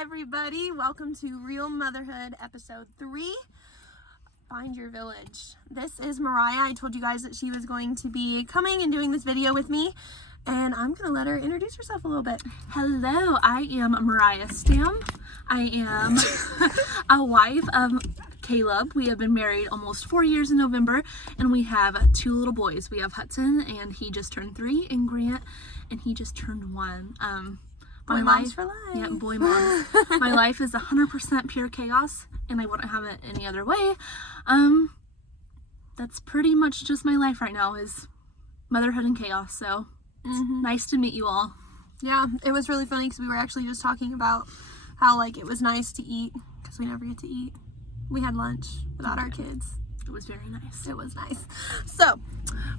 everybody. Welcome to Real Motherhood episode 3, Find Your Village. This is Mariah. I told you guys that she was going to be coming and doing this video with me, and I'm going to let her introduce herself a little bit. Hello, I am Mariah Stam. I am a wife of Caleb. We have been married almost 4 years in November, and we have 2 little boys. We have Hudson, and he just turned 3, and Grant, and he just turned 1. Boy moms for life. Yeah, boy moms. My life is 100% pure chaos, and I wouldn't have it any other way. That's pretty much just my life right now, is motherhood and chaos. So it's nice to meet you all. Yeah, it was really funny because we were actually just talking about how it was nice to eat because we never get to eat. We had lunch without our kids. It was very nice. It was nice. So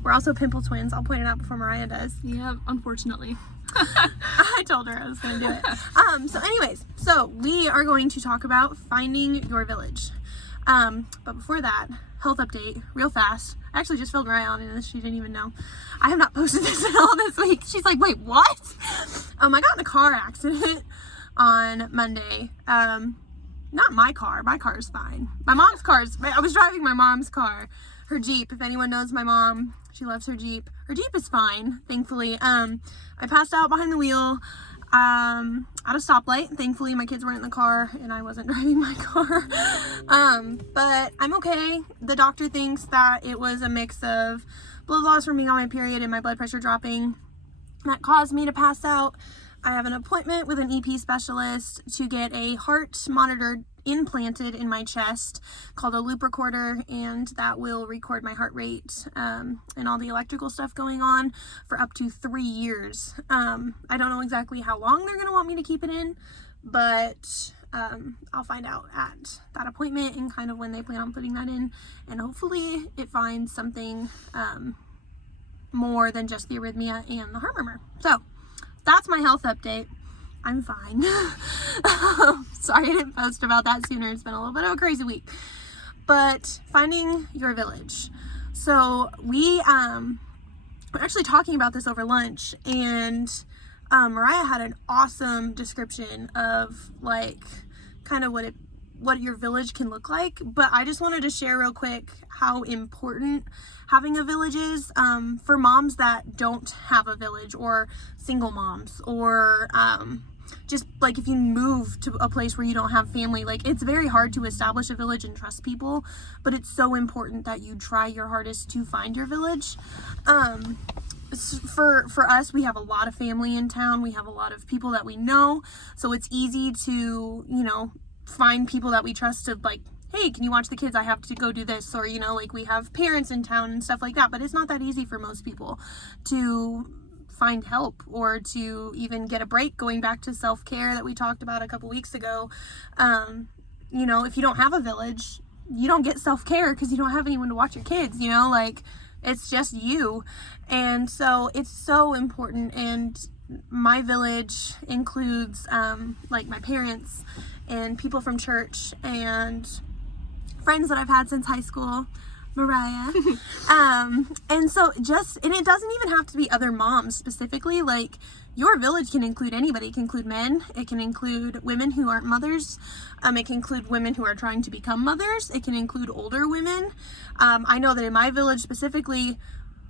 we're also pimple twins. I'll point it out before Mariah does. Yeah, unfortunately. I told her I was going to do it. So anyways, we are going to talk about finding your village. But before that, health update, real fast. I actually just filled Mariah on in this. She didn't even know. I have not posted this at all this week. She's like, wait, what? I got in a car accident on Monday. Not my car. My car is fine. My mom's car is, I was driving my mom's car, her Jeep. If anyone knows my mom, she loves her Jeep. Her Jeep is fine, thankfully. I passed out behind the wheel at a stoplight. Thankfully, my kids weren't in the car and I wasn't driving my car. But I'm okay. The doctor thinks that it was a mix of blood loss from being on my period and my blood pressure dropping that caused me to pass out. I have an appointment with an EP specialist to get a heart monitor implanted in my chest called a loop recorder, and that will record my heart rate and all the electrical stuff going on for up to 3 years. I don't know exactly how long they're going to want me to keep it in, but I'll find out at that appointment and kind of when they plan on putting that in, and hopefully it finds something more than just the arrhythmia and the heart murmur. So that's my health update. I'm fine. Sorry I didn't post about that sooner. It's been a little bit of a crazy week. But finding your village. So we were actually talking about this over lunch, and Mariah had an awesome description of kind of what your village can look like. But I just wanted to share real quick how important having a village is for moms that don't have a village, or single moms, or just if you move to a place where you don't have family. It's very hard to establish a village and trust people, but it's so important that you try your hardest to find your village. For us, we have a lot of family in town. We have a lot of people that we know, so it's easy to find people that we trust to hey, can you watch the kids? I have to go do this. Or, we have parents in town and stuff like that. But it's not that easy for most people to find help or to even get a break, going back to self-care that we talked about a couple weeks ago. If you don't have a village, you don't get self-care because you don't have anyone to watch your kids, it's just you. And so it's so important. And my village includes my parents and people from church and friends that I've had since high school, Mariah. And so and it doesn't even have to be other moms specifically. Your village can include anybody. It can include men. It can include women who aren't mothers. It can include women who are trying to become mothers. It can include older women. I know that in my village specifically,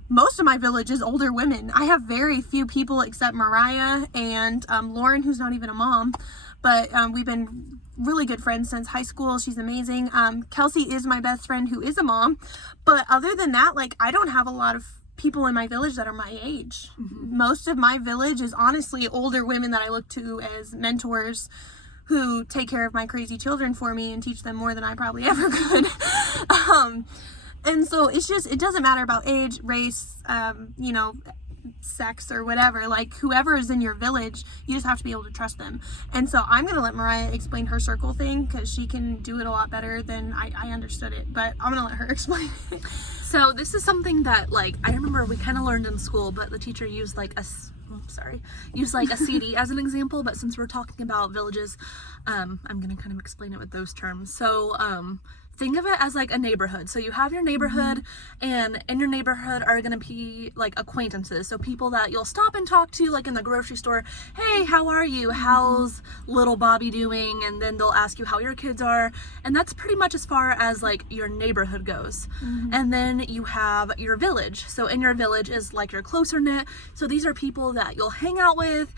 most of my village is older women. I have very few people except Mariah and Lauren, who's not even a mom. But we've been really good friends since high school. She's amazing. Kelsey is my best friend who is a mom. But other than that, I don't have a lot of people in my village that are my age. Most of my village is honestly older women that I look to as mentors who take care of my crazy children for me and teach them more than I probably ever could. And so it doesn't matter about age, race, sex or whatever. Whoever is in your village, you just have to be able to trust them. And so I'm gonna let Mariah explain her circle thing because she can do it a lot better than I understood it, but I'm gonna let her explain it. So this is something that I remember we kind of learned in school, but the teacher used a CD as an example. But since we're talking about villages, I'm gonna kind of explain it with those terms. So think of it as like a neighborhood. So you have your neighborhood, and in your neighborhood are going to be like acquaintances. So people that you'll stop and talk to, like in the grocery store. Hey, how are you? How's little Bobby doing? And then they'll ask you how your kids are. And that's pretty much as far as like your neighborhood goes. And then you have your village. So in your village is like your closer knit. So these are people that you'll hang out with,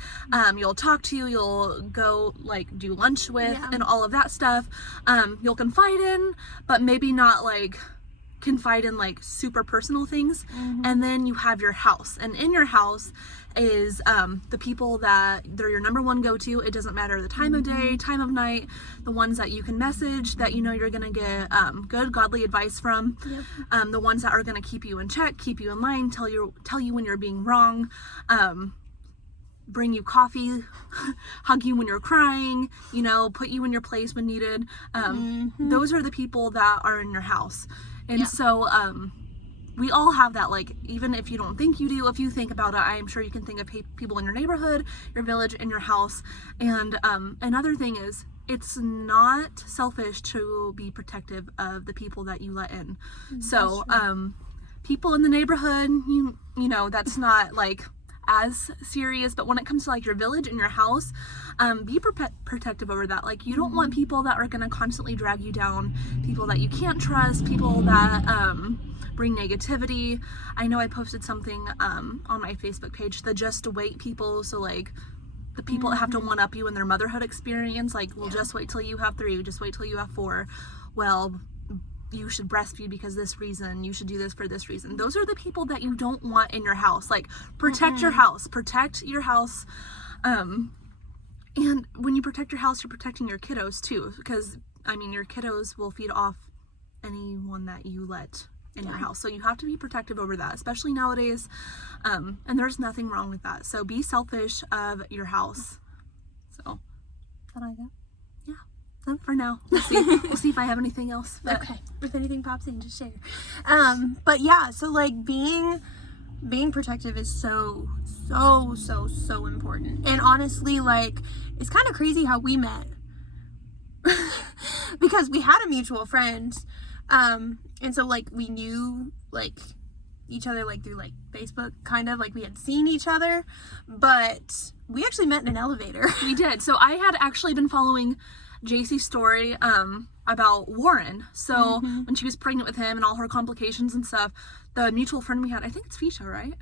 you'll talk to, you'll go like do lunch with, and all of that stuff. You'll confide in, but maybe not like confide in like super personal things. And then you have your house, and in your house is the people that they're your number one go-to. It doesn't matter the time of day, time of night, the ones that you can message, that you know you're gonna get good godly advice from, the ones that are gonna keep you in check, keep you in line, tell you when you're being wrong, bring you coffee, hug you when you're crying, you know, put you in your place when needed. Those are the people that are in your house. And so we all have that, like, even if you don't think you do, if you think about it, I am sure you can think of people in your neighborhood, your village, and your house. And another thing is, it's not selfish to be protective of the people that you let in. So people in the neighborhood, you know, that's not like as serious, but when it comes to like your village and your house, be protective over that. Like, you don't want people that are going to constantly drag you down, people that you can't trust, people that bring negativity. I know I posted something on my Facebook page, the just wait people. So like the people that have to one up you in their motherhood experience, like, well, just wait till you have 3, just wait till you have 4. Well, you should breastfeed because this reason, you should do this for this reason. Those are the people that you don't want in your house. Like, protect your house, and when you protect your house, you're protecting your kiddos too, because I mean, your kiddos will feed off anyone that you let in your house. So you have to be protective over that, especially nowadays, and there's nothing wrong with that. So be selfish of your house. So That I got. for now, we'll see if I have anything else. But. Okay, if anything pops in, just share. But yeah, so like being protective is so important. And honestly, like, it's kind of crazy how we met because we had a mutual friend, and so like we knew like each other like through like Facebook, kind of like we had seen each other, but we actually met in an elevator. We did. So I had actually been following JC's story about Warren. So when she was pregnant with him and all her complications and stuff, the mutual friend we had, I think it's Fisha, right?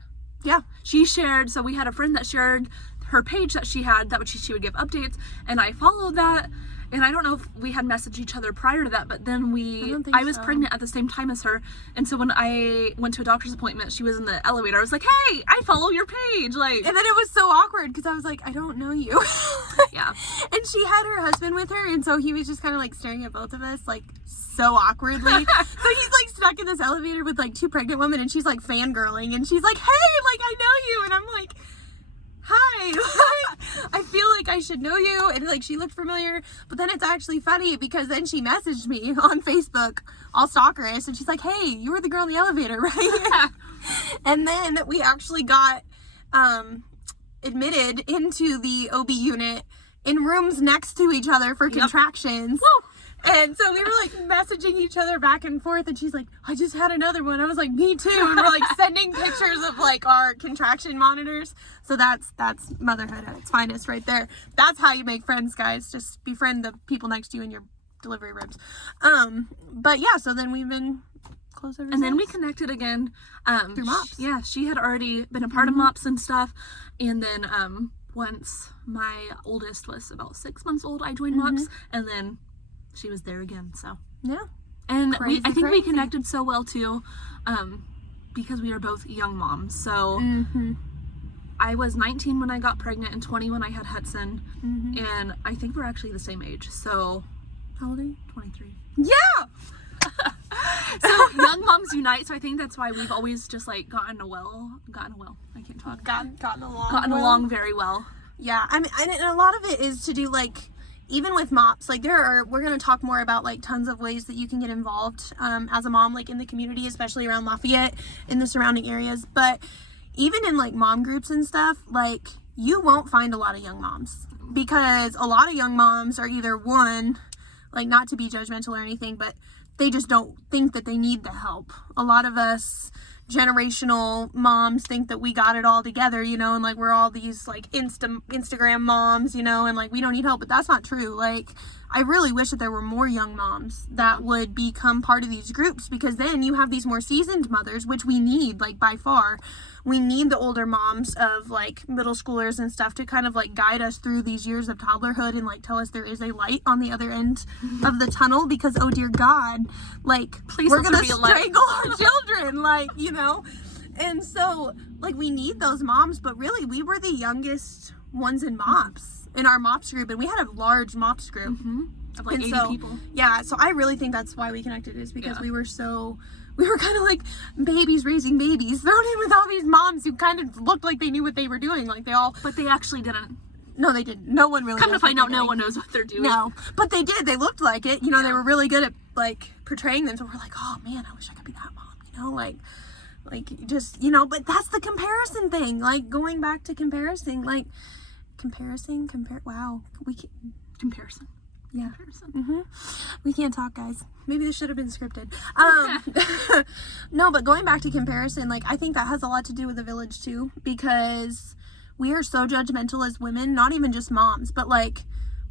Yeah. She shared, so we had a friend that shared her page that she had, that she would give updates, and I followed that. And I don't know if we had messaged each other prior to that, but then I was pregnant at the same time as her. And so when I went to a doctor's appointment, she was in the elevator. I was like, hey, I follow your page. Like, and then it was so awkward because I was like, I don't know you. Yeah. And she had her husband with her. And so he was just kind of like staring at both of us, like so awkwardly. So he's like stuck in this elevator with like 2 pregnant women, and she's like fangirling. And she's like, hey, like, I know you. And I'm like, hi, I feel like I should know you. And like, she looked familiar, but then it's actually funny because then she messaged me on Facebook, all stalkerish, and she's like, hey, you were the girl in the elevator, right? And then we actually got admitted into the OB unit in rooms next to each other for contractions. Woo! And so we were like messaging each other back and forth, and she's like, I just had another one. I was like, me too. And we're like sending pictures of like our contraction monitors. So that's motherhood at its finest right there. That's how you make friends, guys. Just befriend the people next to you in your delivery rooms. But yeah, so then we've been close ever since. And then we connected again. Through MOPS. Yeah, she had already been a part of MOPS and stuff. And then once my oldest was about 6 months old, I joined MOPS, and then she was there again. So yeah, and I think we connected so well too, because we are both young moms. So I was 19 when I got pregnant and 20 when I had Hudson, and I think we're actually the same age. So how old are you? 23. Yeah. So young moms unite. So I think that's why we've always just like gotten well. I can't talk. Gotten along very well. Yeah, I mean, and a lot of it is to do like, even with MOPS, like we're going to talk more about like tons of ways that you can get involved as a mom, like in the community, especially around Lafayette in the surrounding areas. But even in like mom groups and stuff, like you won't find a lot of young moms, because a lot of young moms are either, one, like, not to be judgmental or anything, but they just don't think that they need the help. A lot of us generational moms think that we got it all together, you know, and like we're all these like Instagram moms, you know, and like we don't need help, but that's not true. Like I really wish that there were more young moms that would become part of these groups, because then you have these more seasoned mothers, which we need, like by far. We need the older moms of like middle schoolers and stuff to kind of like guide us through these years of toddlerhood and like tell us there is a light on the other end of the tunnel, because oh dear God, like Please we're let gonna there be a light. strangle our children, like, you know. And so like we need those moms, but really we were the youngest ones in MOPS, in our MOPS group, and we had a large MOPS group. Of like And 80 so, people. yeah, so I really think that's why we connected, is because we were kind of like babies raising babies thrown in with all these moms who kind of looked like they knew what they were doing. Like they all, But they actually didn't. no, they didn't. No one really Come to knows what find out, they're no doing. one knows what they're doing. No, but they did. They looked like it. You know, they Yeah. were really good at like portraying them. So we're like, oh man, I wish I could be that mom. You know, like just, you know. But that's the comparison thing. Like going back to comparison, like Wow, Comparison. yeah. Comparison. We can't talk, guys. Maybe this should have been scripted. No, but going back to comparison, like I think that has a lot to do with the village too, because we are so judgmental as women, not even just moms, but like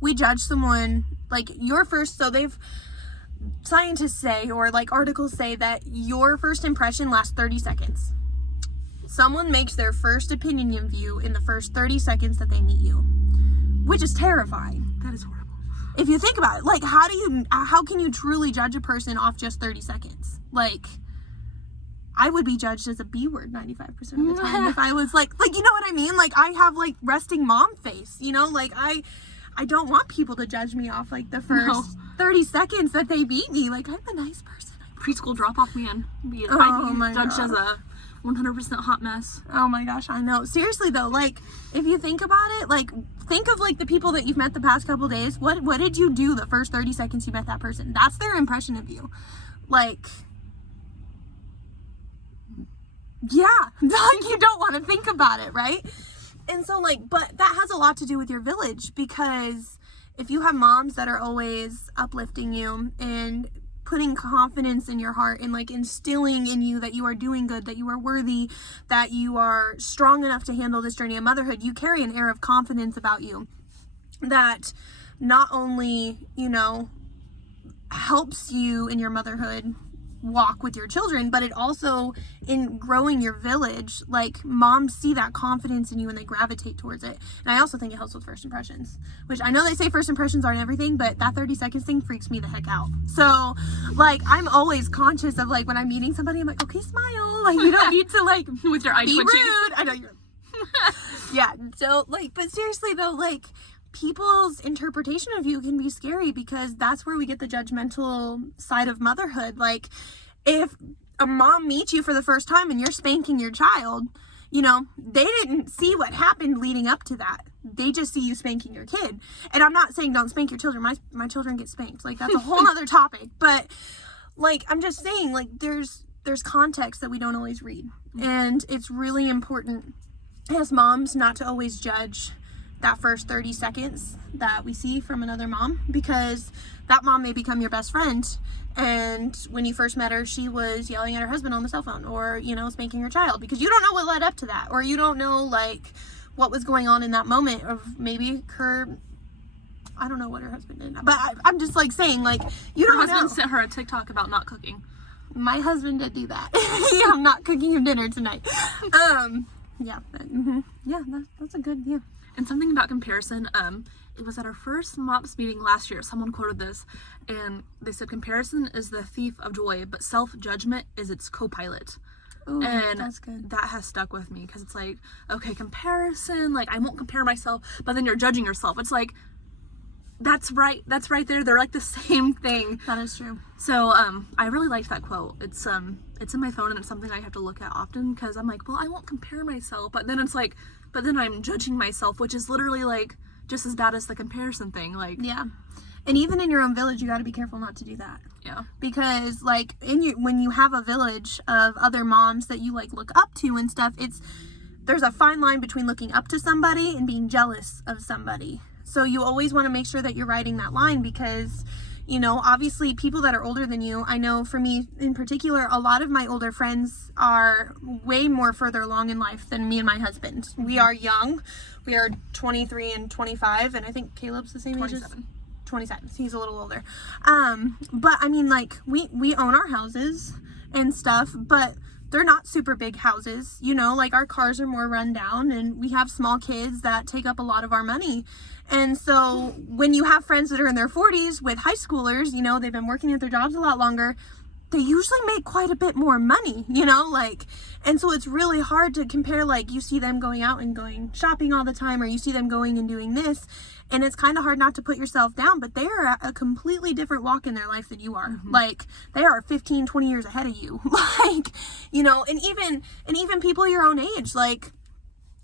we judge someone like scientists say, or like articles say, that your first impression lasts 30 seconds. Someone makes their first opinion of you in the first 30 seconds that they meet you, which is terrifying. That is horrible. If you think about it, like how can you truly judge a person off just 30 seconds? Like I would be judged as a B word 95% of the time if I was like you know what I mean? Like I have like resting mom face, you know, like I don't want people to judge me off like the first 30 seconds that they meet me. Like I'm a nice person. Preschool drop-off man. Oh I'd my be judged God. as a 100% hot mess. Oh my gosh, I know. Seriously though, like if you think about it, like think of like the people that you've met the past couple days. What did you do the first 30 seconds you met that person? That's their impression of you. Like, yeah, like you don't want to think about it, right? And so like, but that has a lot to do with your village, because if you have moms that are always uplifting you and putting confidence in your heart and like instilling in you that you are doing good, that you are worthy, that you are strong enough to handle this journey of motherhood, you carry an air of confidence about you that not only, you know, helps you in your motherhood walk with your children, but it also, in growing your village, like moms see that confidence in you and they gravitate towards it. And I also think it helps with first impressions, which I know they say first impressions aren't everything, but that 30 seconds thing freaks me the heck out. So like I'm always conscious of like when I'm meeting somebody, I'm like, okay, smile, like you don't need to like With your eye be twitching. rude. I know you're yeah, so like, but seriously though, like people's interpretation of you can be scary, because that's where we get the judgmental side of motherhood. Like if a mom meets you for the first time and you're spanking your child, you know, they didn't see what happened leading up to that. They just see you spanking your kid. And I'm not saying don't spank your children. My children get spanked. Like that's a whole other topic. But like I'm just saying, like there's context that we don't always read. And it's really important as moms not to always judge that first 30 seconds that we see from another mom, because that mom may become your best friend, and when you first met her she was yelling at her husband on the cell phone, or you know, spanking her child, because you don't know what led up to that, or you don't know like what was going on in that moment of maybe her, I don't know what her husband did, but I'm just like saying, like you Her don't know. husband sent her a TikTok about not cooking. My husband did do that. Yeah, I'm not cooking him dinner tonight. Yeah, yeah, that's a good, yeah. And something about comparison, it was at our first MOPS meeting last year, someone quoted this, and they said comparison is the thief of joy, but self-judgment is its co-pilot. Ooh, And that's good. that has stuck with me, because it's like, okay, comparison, like I won't compare myself, but then you're judging yourself. It's like, that's right there. They're like the same thing. That is true. So I really liked that quote. It's in my phone, and it's something I have to look at often, because I'm like, well, I won't compare myself, but then it's like, but then I'm judging myself, which is literally like just as bad as the comparison thing. Like, Yeah. And even in your own village, you got to be careful not to do that. yeah, Because like when you have a village of other moms that you like look up to and stuff, there's a fine line between looking up to somebody and being jealous of somebody. So you always want to make sure that you're riding that line, because You know, obviously people that are older than you, I know for me in particular, a lot of my older friends are way more further along in life than me and my husband. We are young. We are 23 and 25, and I think Caleb's the same age as 27. He's a little older. But I mean, like, we own our houses and stuff, but they're not super big houses, you know, like our cars are more run down, and we have small kids that take up a lot of our money. And so when you have friends that are in their 40s with high schoolers, you know, they've been working at their jobs a lot longer, they usually make quite a bit more money, you know, like, and so it's really hard to compare, like, you see them going out and going shopping all the time, or you see them going and doing this, and it's kind of hard not to put yourself down, but they are at a completely different walk in their life than you are. Like, they are 15, 20 years ahead of you. Like, you know, and even people your own age, like,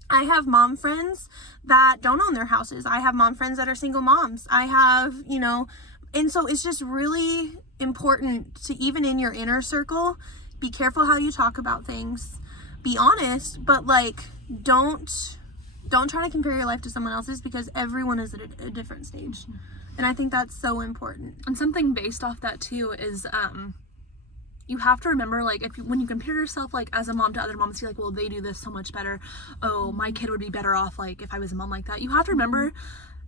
I have mom friends that don't own their houses. I have mom friends that are single moms. I have, you know, and so it's just really important to, even in your inner circle, be careful how you talk about things. Be honest, but like, don't try to compare your life to someone else's, because everyone is at a different stage. And I think that's so important. And something based off that too is you have to remember, like, when you compare yourself, like, as a mom to other moms, you're like, well, they do this so much better. Oh, my kid would be better off, like, if I was a mom like that. You have to remember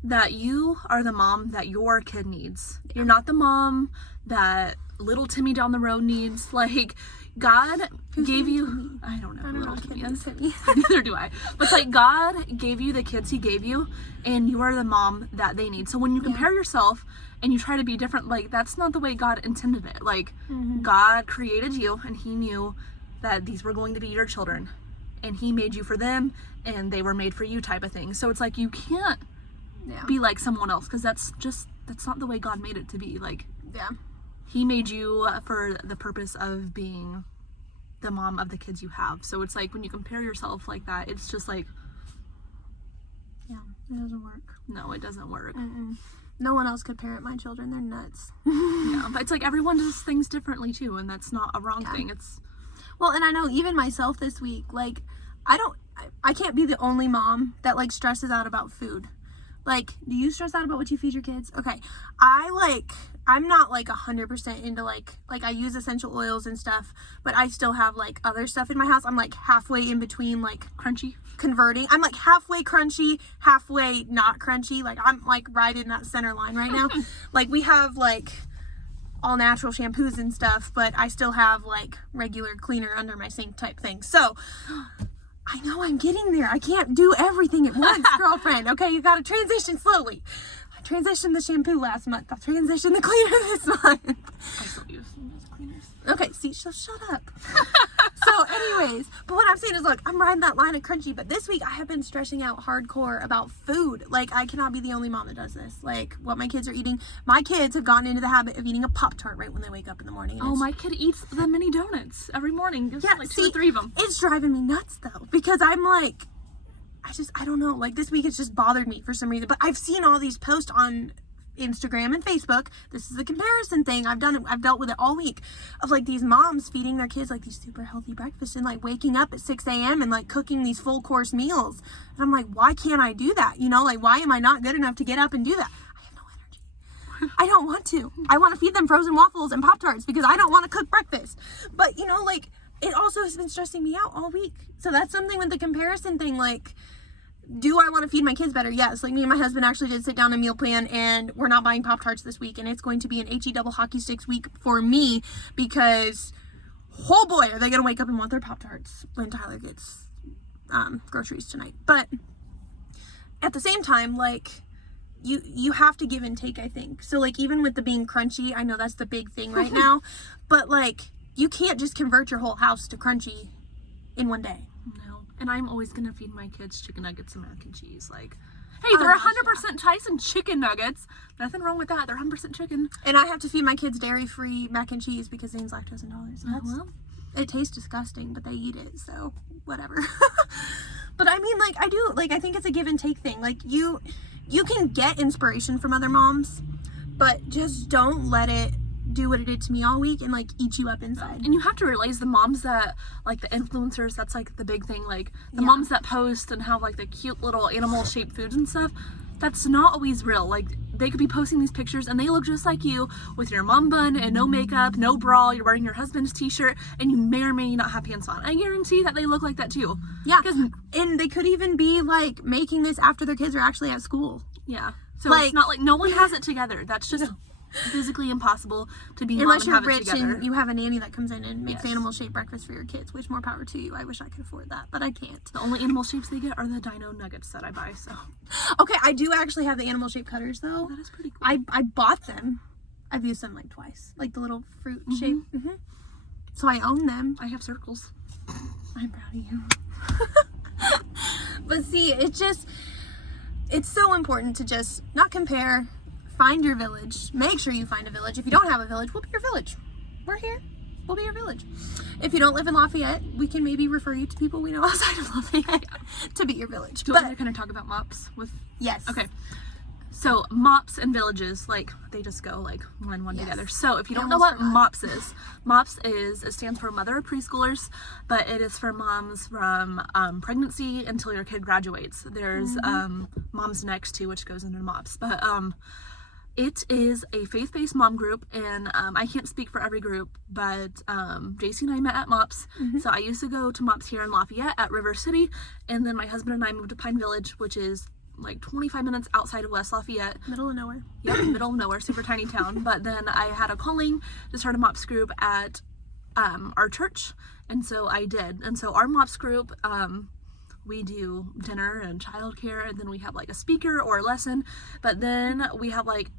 that you are the mom that your kid needs. You're not the mom that little Timmy down the road needs. Like, God gave you, Timmy? I don't know who little Timmy is. Timmy. Neither do I. But it's like, God gave you the kids he gave you, and you are the mom that they need. So when you compare yourself and you try to be different, like, that's not the way God intended it. Like, God created you, and he knew that these were going to be your children, and he made you for them, and they were made for you, type of thing. So it's like, you can't be like someone else, because that's not the way God made it to be. Like, he made you for the purpose of being the mom of the kids you have. So it's like, when you compare yourself like that, it's just like, it doesn't work. No, it doesn't work. No one else could parent my children. They're nuts. Yeah, but it's like, everyone does things differently too, and that's not a wrong thing. It's, well, and I know even myself this week, like, I can't be the only mom that, like, stresses out about food. Like, do you stress out about what you feed your kids? Okay. I'm not, like, 100% into, like, I use essential oils and stuff, but I still have, like, other stuff in my house. I'm, like, halfway in between, like, crunchy. Converting. I'm, like, halfway crunchy, halfway not crunchy. Like, I'm, like, right in that center line right now. Like, we have, like, all natural shampoos and stuff, but I still have, like, regular cleaner under my sink type thing. So, I know I'm getting there. I can't do everything at once, girlfriend. Okay, you gotta transition slowly. I transitioned the shampoo last month. I'll transition the cleaner this month. I still use cleaners. Okay, see, so shut up. So anyways, but what I'm saying is, look, I'm riding that line of crunchy, but this week I have been stressing out hardcore about food. Like, I cannot be the only mom that does this. Like, what my kids are eating. My kids have gotten into the habit of eating a Pop-Tart right when they wake up in the morning. Oh, my kid eats the mini donuts every morning. Just like 2 or 3 of them. It's driving me nuts though, because I'm like, I don't know, like, this week it's just bothered me for some reason. But I've seen all these posts on Instagram and Facebook. This is the comparison thing. I've dealt with it all week, of, like, these moms feeding their kids, like, these super healthy breakfasts, and, like, waking up at 6 a.m. and, like, cooking these full course meals. And I'm like, why can't I do that? You know, like, why am I not good enough to get up and do that? I have no energy. I don't want to. I want to feed them frozen waffles and Pop-Tarts because I don't want to cook breakfast. But, you know, like, it also has been stressing me out all week. So that's something with the comparison thing. Like, do I want to feed my kids better? Yes. Like, me and my husband actually did sit down a meal plan, and we're not buying Pop-Tarts this week, and it's going to be an HE double hockey sticks week for me, because, oh boy, are they going to wake up and want their Pop-Tarts when Tyler gets groceries tonight. But at the same time, like, you have to give and take, I think. So, like, even with the being crunchy, I know that's the big thing right now, but, like, you can't just convert your whole house to crunchy in one day. No. And I'm always gonna feed my kids chicken nuggets and mac and cheese. Like, hey, they're 100% Tyson chicken nuggets. Nothing wrong with that. They're 100% chicken. And I have to feed my kids dairy-free mac and cheese because Zane's lactose intolerant. So well, it tastes disgusting, but they eat it, so whatever. But I mean, like, I think it's a give and take thing. Like, you can get inspiration from other moms, but just don't let it do what it did to me all week and, like, eat you up inside. And you have to realize the moms that, like, the influencers, that's, like, the big thing. Like, the moms that post and have, like, the cute little animal shaped foods and stuff, that's not always real. Like, they could be posting these pictures and they look just like you with your mom bun and no makeup, no bra, you're wearing your husband's t-shirt, and you may or may not have pants on. I guarantee that they look like that too. Yeah, and they could even be like making this after their kids are actually at school. Yeah. So Like- it's not like no one has it together. That's just physically impossible to be mom Unless and you're have it rich together. and you have a nanny that comes in and makes Yes. animal shaped breakfast for your kids, which more power to you. I wish I could afford that, but I can't. The only animal shapes they get are the dino nuggets that I buy, so Okay, I do actually have the animal shaped cutters though. that is pretty cool. I bought them. I've used them like twice, like the little fruit shape. So I own them. I have circles. I'm proud of you. But see, it's so important to just not compare. Find your village. Make sure you find a village. If you don't have a village, we'll be your village. We're here. We'll be your village. If you don't live in Lafayette, we can maybe refer you to people we know outside of Lafayette to be your village. Do you want me to kind of talk about MOPS with? Yes. Okay. So MOPS and villages, like they just go like one Yes. together. So if you I don't know what almost MOPS is, it stands for Mother of Preschoolers, but it is for moms from pregnancy until your kid graduates. There's Moms Next too, which goes into MOPS, but it is a faith-based mom group, and I can't speak for every group, but JC and I met at MOPS. So I used to go to MOPS here in Lafayette at River City, and then my husband and I moved to Pine Village, which is like 25 minutes outside of West Lafayette. Middle of nowhere. Yep, middle of nowhere, super tiny town. But then I had a calling to start a MOPS group at our church, and so I did. And so our MOPS group, we do dinner and childcare, and then we have like a speaker or a lesson, but then we have like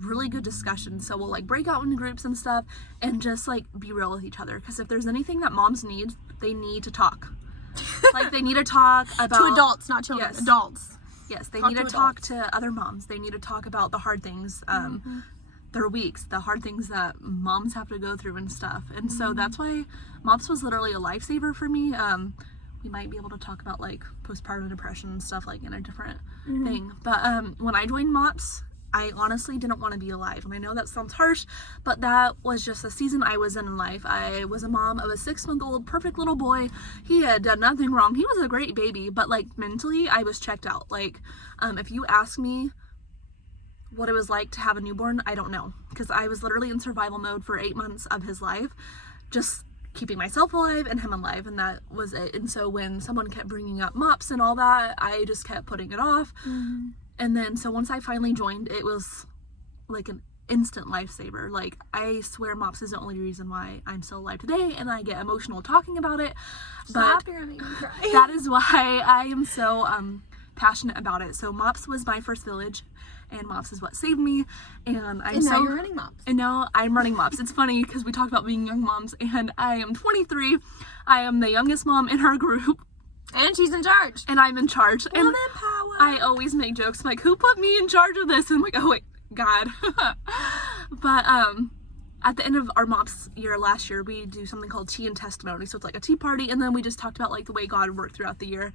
really good discussions. So we'll like break out into groups and stuff and just like be real with each other, because if there's anything that moms need, they need to talk. Like they need to talk about To adults, not children. Yes. Adults. Yes, they Talk need to to talk adults. to other moms. They need to talk about the hard things, their weeks, the hard things that moms have to go through and stuff. And so that's why MOPS was literally a lifesaver for me. We might be able to talk about like postpartum depression and stuff like in a different thing. But when I joined MOPS, I honestly didn't want to be alive. And I know that sounds harsh, but that was just the season I was in life. I was a mom of a 6-month-old perfect little boy. He had done nothing wrong. He was a great baby, but like mentally I was checked out. Like if you ask me what it was like to have a newborn, I don't know, because I was literally in survival mode for 8 months of his life, just keeping myself alive and him alive, and that was it. And so when someone kept bringing up MOPS and all that, I just kept putting it off. And then so once I finally joined, it was like an instant lifesaver. Like I swear MOPS is the only reason why I'm still alive today, and I get emotional talking about it. Stop, But you're gonna make me cry. that is why I am so passionate about it. So MOPS was my first village, and MOPS is what saved me, and I'm And so now you're running MOPS. and now I'm running MOPS. It's funny because we talked about being young moms, and I am 23. I am the youngest mom in our group, And she's in charge. and I'm in charge. And Woman power. I always make jokes like, who put me in charge of this? And I'm like, oh wait, God. But at the end of our MOPS year last year, we do something called tea and testimony. So it's like a tea party, and then we just talked about like the way God worked throughout the year.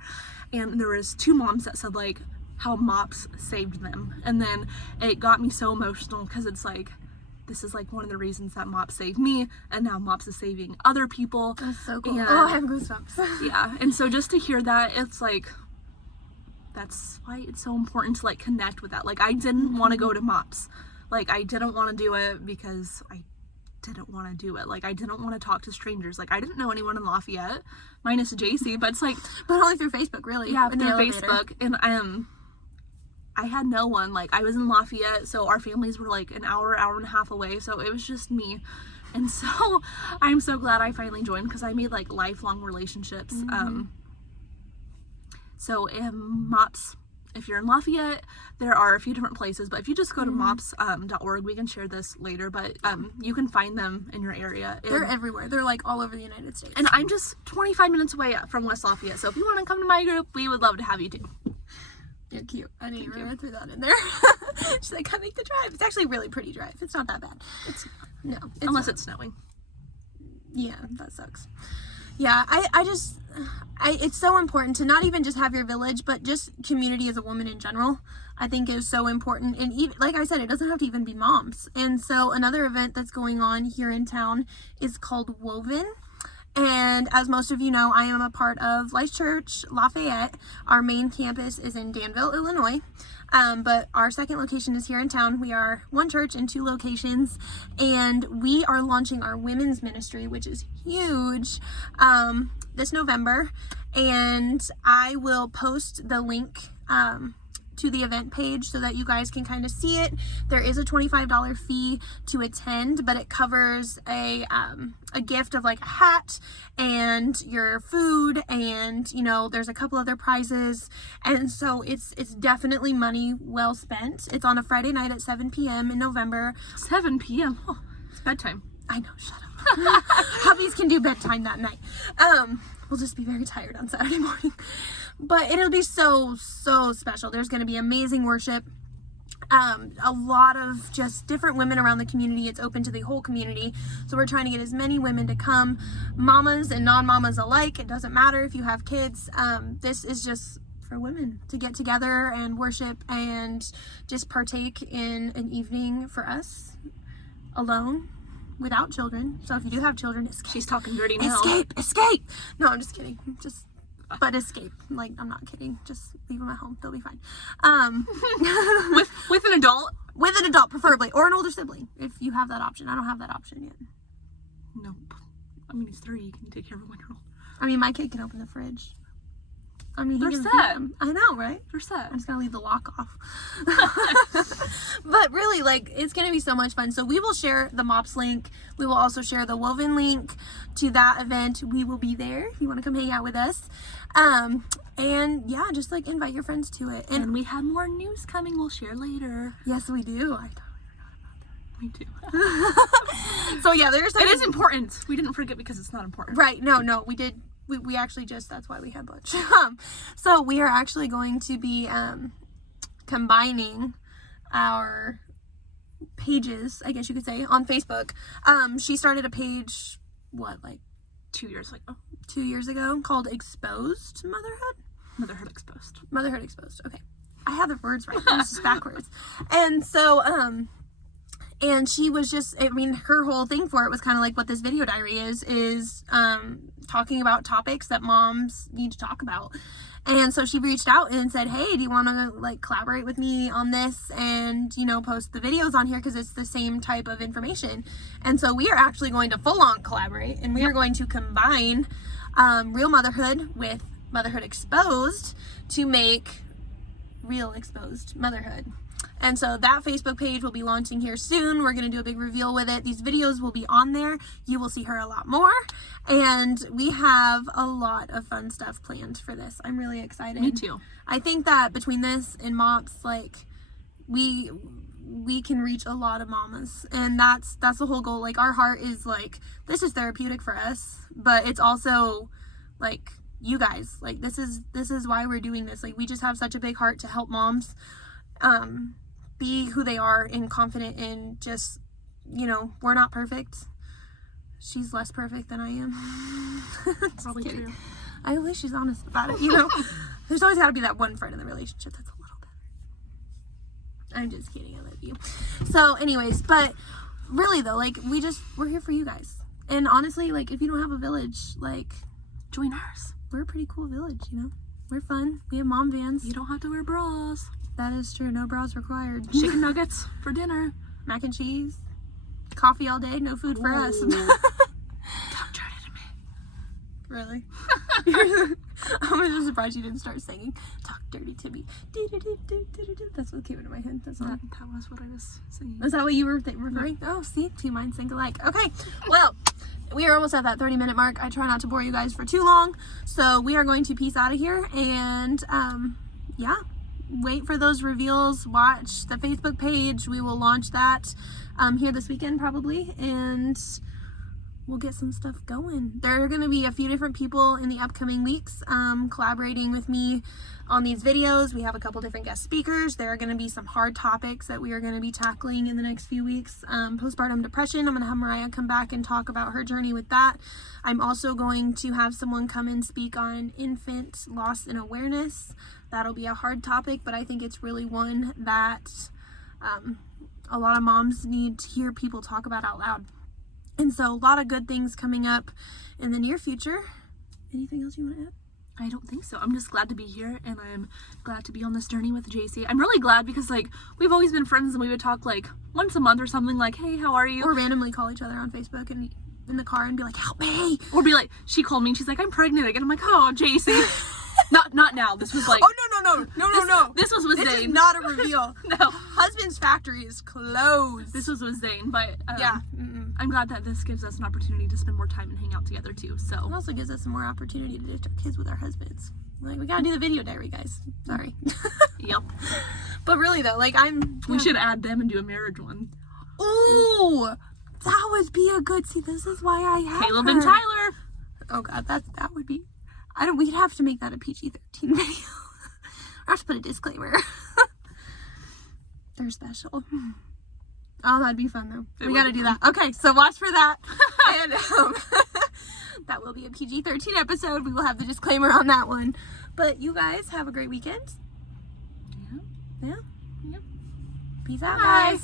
And there was 2 moms that said like how MOPS saved them. And then it got me so emotional, because it's like, this is like one of the reasons that MOPS saved me, and now MOPS is saving other people. That's so cool. And- Oh, I have goosebumps. Yeah, and so just to hear that, it's like, that's why it's so important to like connect with that. Like I didn't want to go to MOPS. Like I didn't want to do it because I didn't want to do it. Like I didn't want to talk to strangers. Like I didn't know anyone in Lafayette, minus JC, but it's like, But only through Facebook, really. yeah, in the through elevator. Facebook. And I had no one. Like I was in Lafayette, so our families were like an hour and a half away, so it was just me. And so I'm so glad I finally joined, because I made like lifelong relationships. So in MOPS, if you're in Lafayette, there are a few different places, but if you just go to mops.org, we can share this later, but you can find them in your area. They're everywhere. They're like all over the United States. And I'm just 25 minutes away from West Lafayette, so if you want to come to my group, we would love to have you too. You're cute. I didn't even throw that in there. She's like, I make the drive. It's actually a really pretty drive. It's not that bad. Unless It's snowing. Yeah, that sucks. Yeah, it's so important to not even just have your village, but just community as a woman in general. I think is so important. And even, like I said, it doesn't have to even be moms. And so another event that's going on here in town is called Woven. And as most of you know, I am a part of Life Church Lafayette. Our main campus is in Danville, Illinois. But our second location is here in town. We are one church in 2 locations, and we are launching our women's ministry, which is huge, this November. And I will post the link to the event page so that you guys can kind of see it. There is a $25 fee to attend, but it covers a gift of like a hat and your food, and you know, there's a couple other prizes, and so it's definitely money well spent. It's on a Friday night at 7 p.m. in November. 7 p.m. Oh, it's bedtime. I know, shut up. Hubbies can do bedtime that night. We'll just be very tired on Saturday morning. But it'll be so special. There's going to be amazing worship. A lot of just different women around the community. It's open to the whole community. So we're trying to get as many women to come, mamas and non-mamas alike. It doesn't matter if you have kids. This is just for women to get together and worship and just partake in an evening for us alone, without children. So if you do have children, escape. She's talking dirty now. Escape. No, I'm just kidding. But escape. Like, I'm not kidding. Just leave them at home. They'll be fine. with an adult? With an adult, preferably. Or an older sibling, if you have that option. I don't have that option yet. Nope. I mean, he's 3. You can take care of a 1-year-old. I mean, my kid can open the fridge. I mean, They're he can set. feed them. I know, right? They're set. I'm just gonna leave the lock off. But really, like, it's gonna be so much fun. So we will share the MOPS link. We will also share the Woven link to that event. We will be there if you want to come hang out with us. And yeah, just like invite your friends to it. And we have more news coming. We'll share later. Yes, we do. Me too. So yeah, there's It is important. We didn't forget because it's not important. Right. No, we did. We actually just, that's why we had lunch. So we are actually going to be combining our pages, I guess you could say, on Facebook. She started a page, like 2 years ago. 2 years ago, called Exposed Motherhood? Motherhood Exposed. Motherhood Exposed. Okay. I have the words right. This is backwards. And so, and she was just, I mean, her whole thing for it was kind of like what this video diary is talking about topics that moms need to talk about. And so she reached out and said, hey, do you want to like collaborate with me on this and, you know, post the videos on here because it's the same type of information. And so we are actually going to full on collaborate, and we are going to combine Real Motherhood with Motherhood Exposed to make Real Exposed Motherhood. And so that Facebook page will be launching here soon. We're going to do a big reveal with it. These videos will be on there. You will see her a lot more. And we have a lot of fun stuff planned for this. I'm really excited. Me too. I think that between this and MOPS, like, we can reach a lot of mamas. And that's the whole goal. Like, our heart is like, this is therapeutic for us, but it's also like you guys. Like, this is why we're doing this. Like, we just have such a big heart to help moms be who they are and confident in just, you know, we're not perfect. She's less perfect than I am. Probably true. I wish she's honest about it, you know. There's always got to be that one friend in the relationship that's a little better. I'm just kidding. I love you. So anyways, but really though, like, we're here for you guys. And honestly, like, if you don't have a village, like, join ours. We're a pretty cool village, you know. We're fun. We have mom vans. You don't have to wear bras. That is true. No bras required. Chicken nuggets for dinner. Mac and cheese. Coffee all day. No food for us. Talk dirty to me. Really? I'm just surprised you didn't start singing. Talk dirty to me. That's what came into my head. That's not. That was what I was singing. Is that what you were referring? Oh, see? 2 minds think alike. Okay. Well, we are almost at that 30-minute mark. I try not to bore you guys for too long. So we are going to peace out of here. And, yeah. Wait for those reveals. Watch the Facebook page. We will launch that here this weekend probably, and we'll get some stuff going. There are going to be a few different people in the upcoming weeks collaborating with me on these videos. We have a couple different guest speakers. There are going to be some hard topics that we are going to be tackling in the next few weeks. Postpartum depression. I'm going to have Mariah come back and talk about her journey with that. I'm also going to have someone come and speak on infant loss and awareness. That'll be a hard topic, but I think it's really one that a lot of moms need to hear people talk about out loud. And so a lot of good things coming up in the near future. Anything else you want to add? I don't think so. I'm just glad to be here, and I'm glad to be on this journey with JC. I'm really glad because, like, we've always been friends, and we would talk, like, once a month or something, like, hey, how are you? Or randomly call each other on Facebook and in the car and be like, help me. Or be like, she called me, and she's like, I'm pregnant again. I'm like, oh, JC. Not now. This was like... Oh, no. This was with This Zane. is not a reveal. No. Husband's factory is closed. This was with Zane, but yeah. I'm glad that this gives us an opportunity to spend more time and hang out together, too, so... It also gives us some more opportunity to ditch our kids with our husbands. Like, we gotta do the video diary, guys. Sorry. Yep. But really, though, like, We should add them and do a marriage one. Ooh! That would be a good... See, this is why I have Caleb her. and Tyler. Oh, God, that would be... We'd have to make that a PG-13 video. I have to put a disclaimer. They're special. Oh, that'd be fun, though. We gotta do that. Okay, so watch for that. And that will be a PG-13 episode. We will have the disclaimer on that one. But you guys have a great weekend. Yeah. Yeah. Yep. Peace out, Bye. guys.